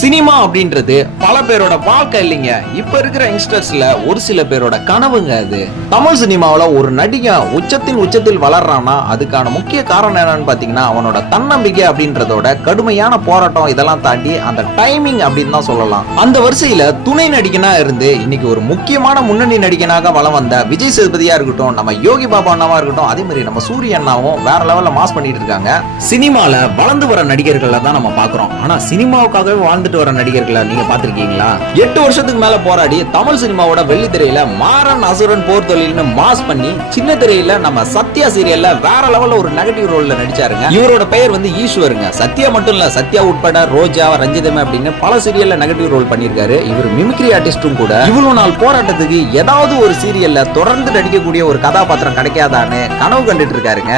Cinema அப்படின்றது பல பேரோட வாழ்க்கை இல்லைங்க. இப்ப இருக்கிற யங்ஸ்டர்ஸ்ல ஒரு சில பேரோட கனவுங்க அது. தமிழ் சினிமாவில ஒரு நடிகன் உச்சத்தில் வளர்றான்னா அதுக்கான முக்கிய காரணம் என்னன்னு பாத்தீங்கன்னா அவனோட தன்னம்பிக்கை அப்படின்றதோட கடுமையான போராட்டம். இதெல்லாம் தாண்டி அந்த டைமிங் அப்படின்னு தான் சொல்லலாம். அந்த வரிசையில துணை நடிகனா இருந்து இன்னைக்கு ஒரு முக்கியமான முன்னணி நடிகனாக வலம் வந்த விஜய் சேதுபதியா இருக்கட்டும், நம்ம யோகி பாபா அண்ணாவா இருக்கட்டும், அதே மாதிரி நம்ம சூரிய அண்ணாவும் வேற லெவல்ல மாஸ் பண்ணிட்டு இருக்காங்க. சினிமால வளர்ந்து வர நடிகர்கள் தான் நம்ம பாக்குறோம். ஆனா சினிமாவுக்காகவே வாழ்ந்துட்டு வர நடிகர்களை நீங்க பாத்திருக்கீங்களா? 8 வருஷத்துக்கு மேல போராடி தமிழ் சினிமாவோட வெள்ளி திரையில மாறன் அசுரன் போர் தொழில்னு மாஸ் பண்ணி சின்ன திரையில நம்ம சத்யா சீரியல்ல வேற லெவல்ல ஒரு நெகட்டிவ் ரோல்ல நடிச்சாருங்க. இவரோட பெயர் வந்து ஈஸ்வருங்க. சத்யா மட்டும் இல்ல, சத்யா உட்பட ரோஜா, ரஞ்சிதமே அப்படின்னு பல சீரியல்ல நெகட்டிவ் ரோல் பண்ணிருக்காரு. இவர் மிமிக்ரி ஆர்டிஸ்டும் கூட. இவ்வளவு நாள் போராட்டத்துக்கு ஏதாவது ஒரு சீரியல்ல தொடர்ந்து நடிக்கக்கூடிய ஒரு கதாபாத்திரம் கிடைக்காதான்னு கனவு கண்டுட்டு இருக்காருங்க.